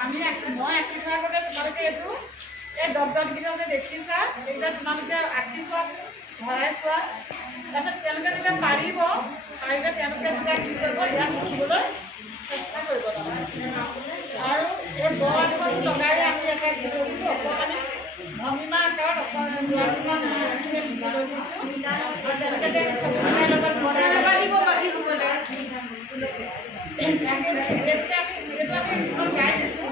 আমি মই আঁকিবৰ আগতে তোমালোকে এইটো এই দগদগকেইটা যে দেখিছা এইকেইটা তোমালোকে আঁকি চোৱাচোন ভৰাই চোৱা তাৰপিছত তেওঁলোকে যেতিয়া পাৰিব পাৰিলে তেওঁলোকে তেতিয়া কি কৰিব ইয়াত লিখিবলৈ চেষ্টা কৰিব আৰু এই বৰখন লগাই আমি এটা কি কৰিছোঁ অকণমান ভংগীমা আকাৰত অকণমান দুৱাৰমান ৰাখিলে লিখি লৈ দিছোঁ আৰু তেনেকৈ ছবিখনৰ লগত বনাই লাগিব বাকী হ'বলৈ গাই দিছোঁ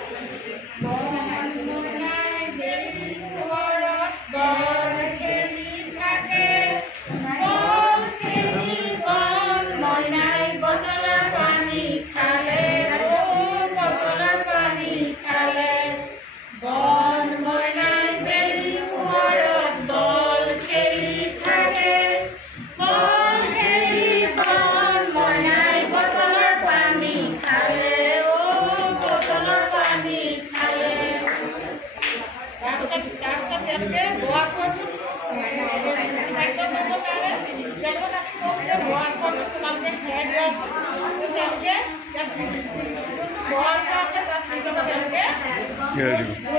Yeah,